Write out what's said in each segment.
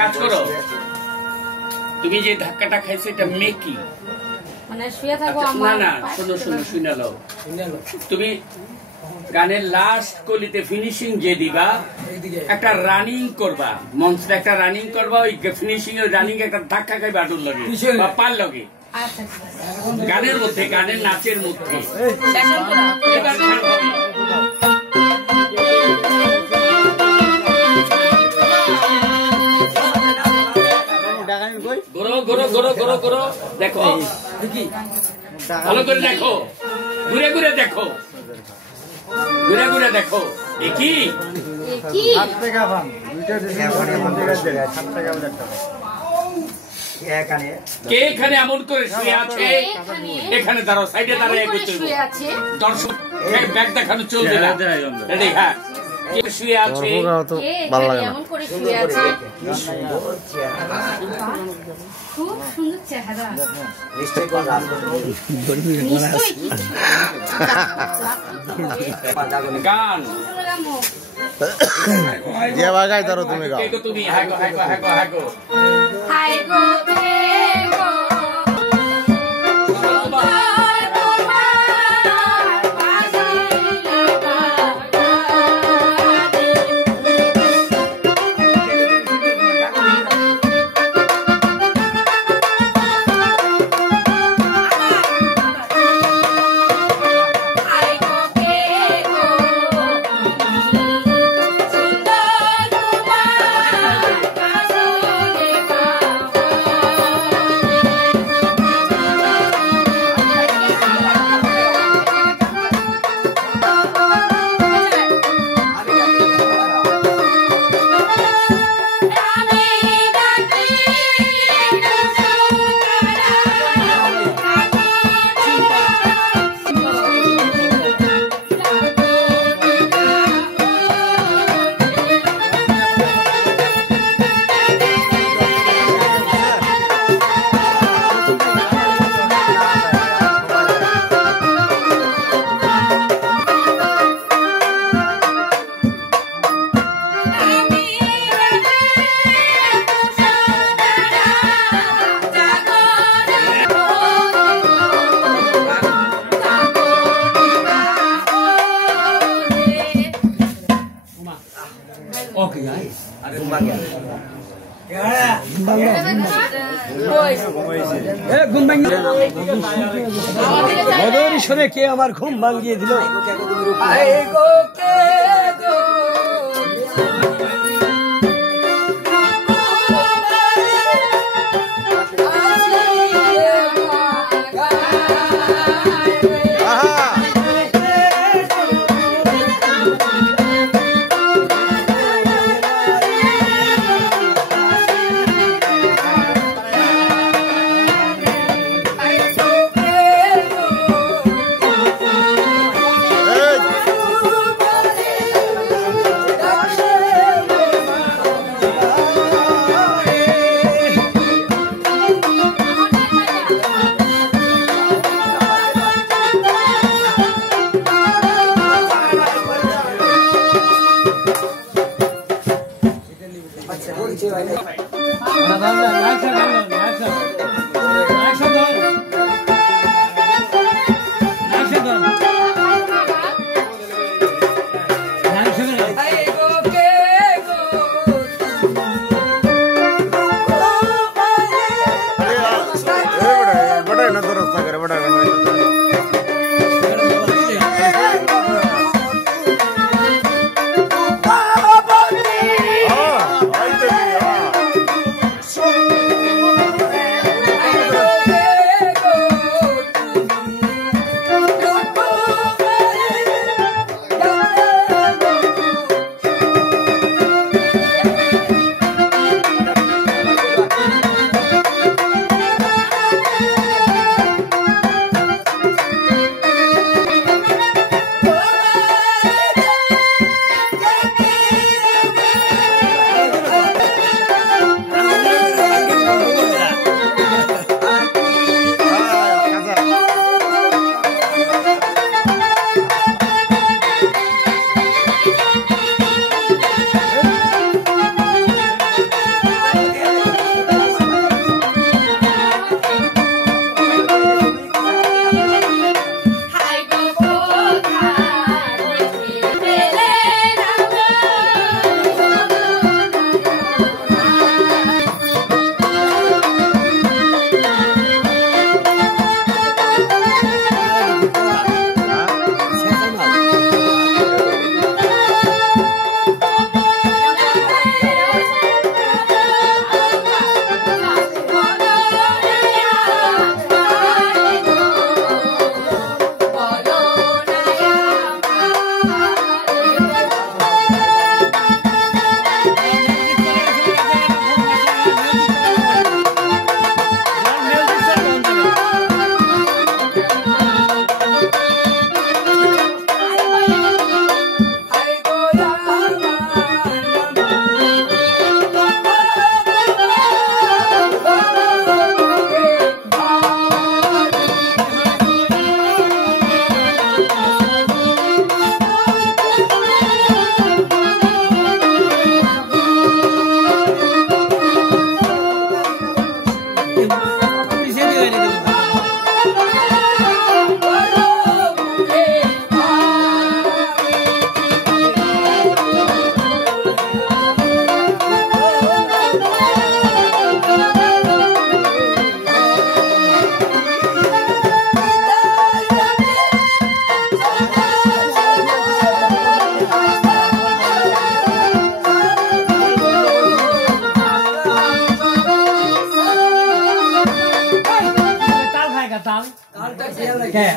কাজ করো, তুমি যে ধাক্কাটা খাইছো এটা মেকি মানে শুয়ে থাকো। না না, শোনো শোনো, শুনে নাও। তুমি গানের লাস্ট কলিতে ফিনিশিং যে দিবা, একটা রানিং করবা, মঞ্চে একটা রানিং করবা, ওই ফিনিশিং এর রানিং একটা ধাক্কা খাইবা আটুর লগে বা পার লগে, গানের মধ্যে, গানের নাচের মধ্যে। এবার দেখো, ভালো করে দেখো, ঘুরে ঘুরে দেখো, ঘুরে ঘুরে দেখো। কে এখানে এমন করে শুয়ে আছে? এখানে দাঁড়াও, সাইডে দাঁড়ায় দর্শক ব্যাগ দেখানো চলবে না। হ্যাঁ, কে শুয়ে আছে? এমন করে শুয়ে আছে, খুব সুন্দর চেহারা। গান যে বাগাই ধরো তুমি গাও, তুমি হাগো হাগো হাগো হাগো হাগো কে আমার ঘুম ভাঙিয়ে দিল।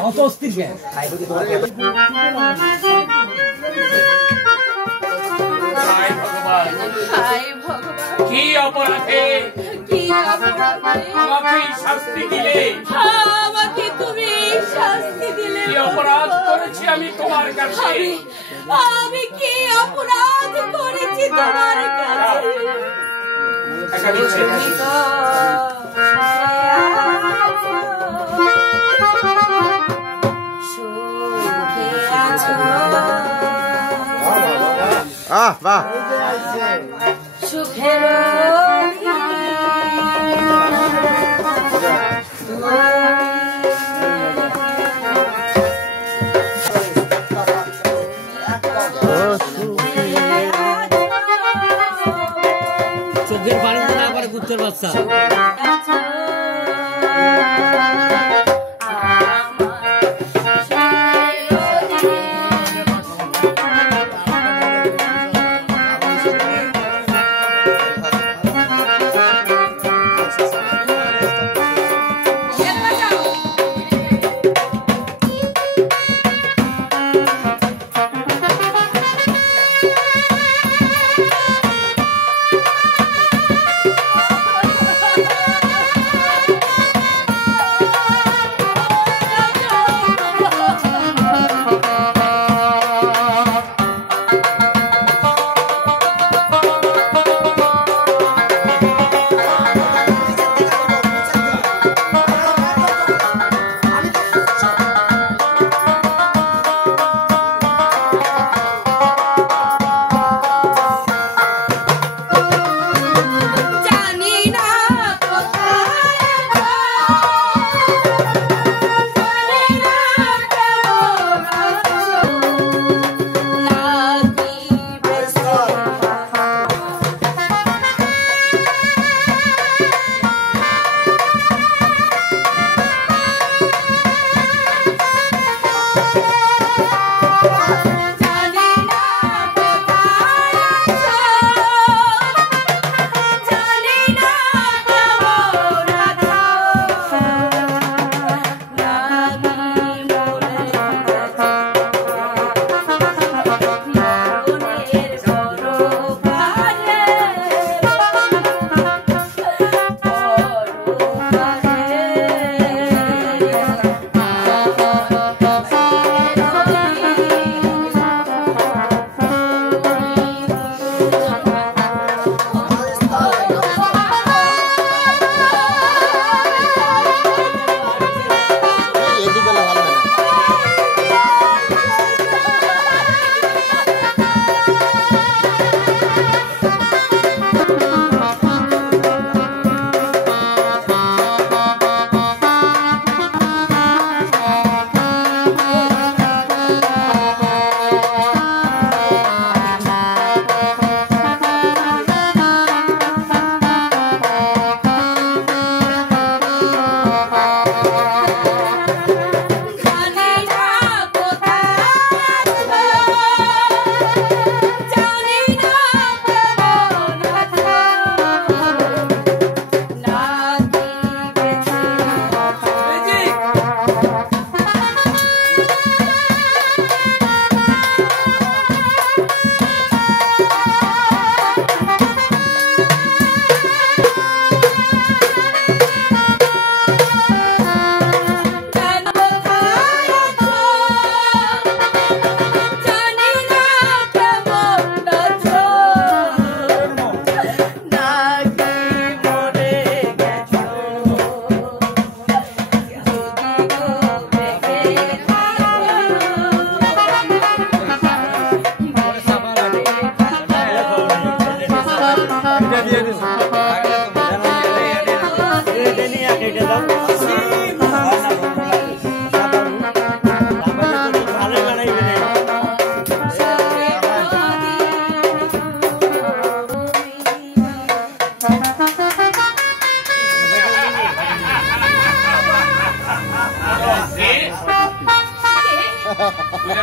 অত অস্থির কে? হায় ভগবান, হায় ভগবান, কি অপরাধে কি অপরাধে আমাকে এই শাস্তি দিলে? আমাকে তুমি শাস্তি দিলে? কি অপরাধ করেছি আমি তোমার কাছে? আমি কি অপরাধ করেছি তোমার কাছে? টাকা দিচ্ছে। বাহ সুখের চোখের পানি না করে গুত্তর বাচ্চা।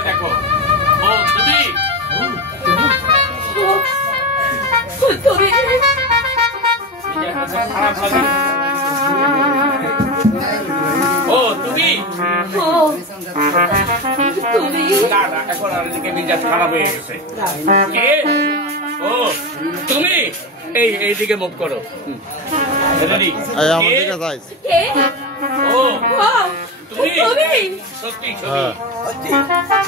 দেখো ও তুমি খারাপ লাগে ও তুমি তুমি না না, এখন আর এদিকে মেজাজ খারাপ হয়ে গেছে। কে? ও তুমি, এইদিকে মুখ করো। রেডি? এই আমার দিকে যাইস কে? ও ও, তুমি? তুমি? সত্যি ছবি? হ্যাঁ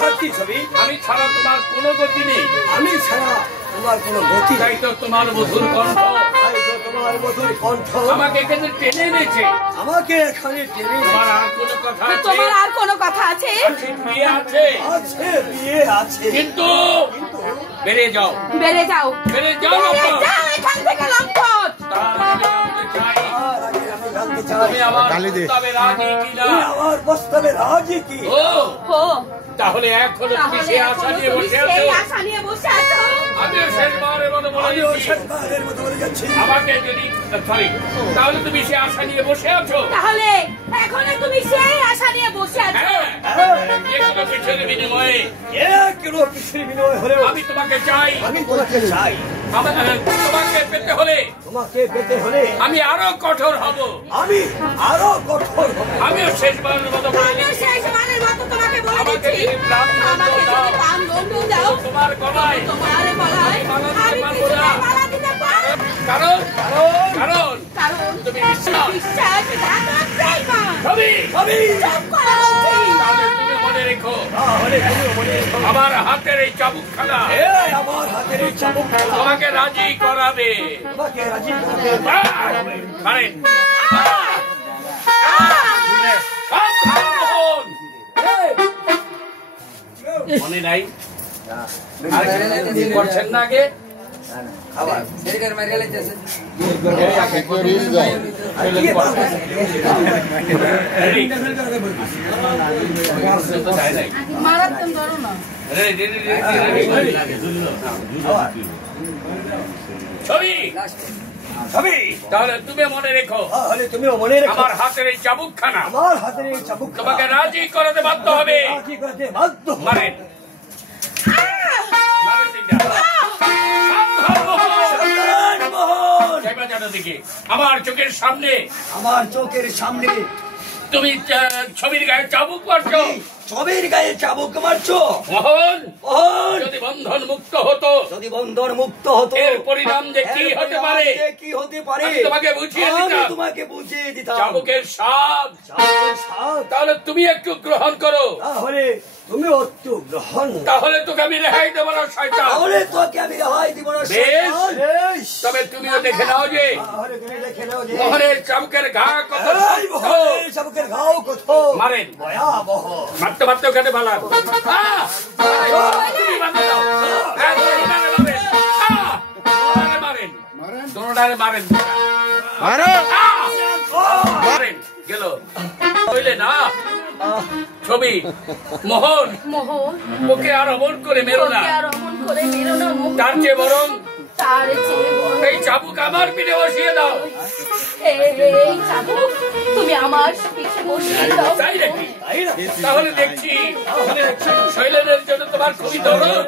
সত্যি ছবি, আমি ছাড়া তোমার কোনো গতি নেই, আমি ছাড়া তোমার কোনো গতি নাই। তাই তো তোমার মধুর কণ্ঠ তাই তো তোমার মধুর কণ্ঠ আমাকে এখানে টেনে এনেছে। আমাকে এখানে টেনে তোমার আর কোনো কথা আছে? তোমার আর কোনো কথা আছে? আছে, বিয়ে আছে, আছে, বিয়ে আছে, কিন্তু বেড়ে যাও, বেড়ে যাও, বেড়ে যাও বেড়ে লম্পট। যাও এখান থেকে লম্পট। তার আগে জানতে চাই, আর আগে আমি জানতে চাই তুমি আমার গালি দে। প্রস্তাবে রাজি কিনা? তুমি আমার প্রস্তাবে রাজি কি? ও ও, তাহলে এখনো তুমি তাহলে সে এখনো আশা নিয়ে তুমি বসে সেই আছো? আশা নিয়ে বসে আছো? আমিও শেষবারের মতো বলে আমিও দিচ্ছি, শেষবারের মতো বলে যাচ্ছি, আমাকে যদি সরি, তাহলে তুমি সে আশা নিয়ে বসে আছো? তাহলে এখনো তুমি সেই আশা নিয়ে বসে আছো? হ্যাঁ, যে কোনো কিছুর বিনিময়ে কিলো কিছুর বিনিময় হলেও আমি তোমাকে চাই। আমি তোমাকে চাই। তোমাকে পেতে হলে তোমাকে পেতে হলে আমি আরো কঠোর হব। আমি আরো কঠোর হব। আমিও শেষবারের মতো বলে আমিও দিচ্ছি, শেষবারের মতো তোমাকে বলে আমাকে দিচ্ছি, যদি প্রাণদণ্ড আমাকে দাও, যদি প্রাণদণ্ড দাও, তোমার গলায় তোমার গলায় মালা দিতে আমি পারবো কিছুতে না। মালা দিতে পারবো না। কারণ কারণ কারণ তুমি বিশ্বাস বিশ্বাসঘাতক ছবি আমি চুপ করে বলছি। তাহলে তুমি মনে রেখো, তাহলে তুমিও মনে রেখো, আমার হাতের এই চাবুকখানা এই আমার হাতের এই চাবুক তোমাকে রাজি করাবে। তোমাকে রাজি করবে। কারেন মনে নাই? আর কি করছেন না আগে? Ready? মারাত্মক ধরো না। Ready, ready, ready, ready. ছবি ছবি, তাহলে তুমি মনে রেখো, তাহলে তুমিও মনে রেখো, আমার হাতের এই চাবুকখানা আমার হাতের এই চাবুক তোমাকে রাজি করাতে বাধ্য হবে। রাজি করতে বাধ্য হবে। মারেন মারেন তিনটা। সাবধান মোহন। সাবধান মোহন, যাইবা জানো দিকে, আমার চোখের সামনে আমার চোখের সামনে তুমি ছবির গায়ে চাবুক মারছো। ছবির গায়ে চাবুক মারছো। মোহন মোহন, যদি বন্ধন মুক্ত হতো, যদি বন্ধন মুক্ত হতো, এর পরিণাম যে কি এর হতে পারে পরিণাম যে কি হতে পারে আমি তোমাকে বুঝিয়ে আমি দিতাম। তোমাকে বুঝিয়ে দিতাম। চাবুকের স্বাদ চাবুকের স্বাদ, তাহলে তুমি একটু গ্রহণ করো, তাহলে তুমি একটু গ্রহণ, তাহলে তোকে আমি রেহাই দেবো না শয়তান। তাহলে তোকে আমি রেহাই দিব না। বেশ। শয়তান। বেশ। তবে তুমিও দেখে নাও যে তাহলে তুমি দেখে নাও যে মোহনের চাবুকের ঘা কত এই মোহনের চাবুকের ঘাও কত মারেন। ভয়াবহ। মারতে মারতে ওখানে ভালো তুমি বাঁধতে দাও। হ্যাঁ, তুমি মারেন। মারেন দোনোটারে মারেন। আরে মারেন গেল হইলে না ছবি। মোহন মোহন, ওকে আর অমন করে মেরো না, ওকে আর অমন করে মেরো না মোহন। তার চেয়ে বরং তার চেয়ে বড় এই চাবুক আমার পিঠে বসিয়ে দাও। এই চাবুক তুমি আমার পিঠে বসিয়ে দাও। তাই নাকি? তাই না? তাহলে দেখছি শৈলেনের জন্য তোমার খুবই দরদ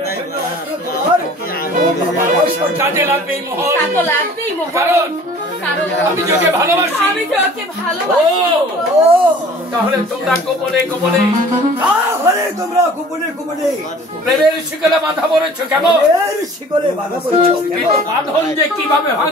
কাজে লাগবে এই মোহন। তা তো লাগবেই মোহন। কারণ কারণ আমি তোকে ভালোবাসি। আমি তো ওকে ও ভালোবাসি। ও, তাহলে তোমরা গোপনে গোপনে তাহলে তোমরা গোপনে গোপনে প্রেমের শিকলে বাধা পড়েছো কেন? এর শিকলে বাধা পড়েছো কেন? কিন্তু বাঁধন যে কিভাবে ভাঙবে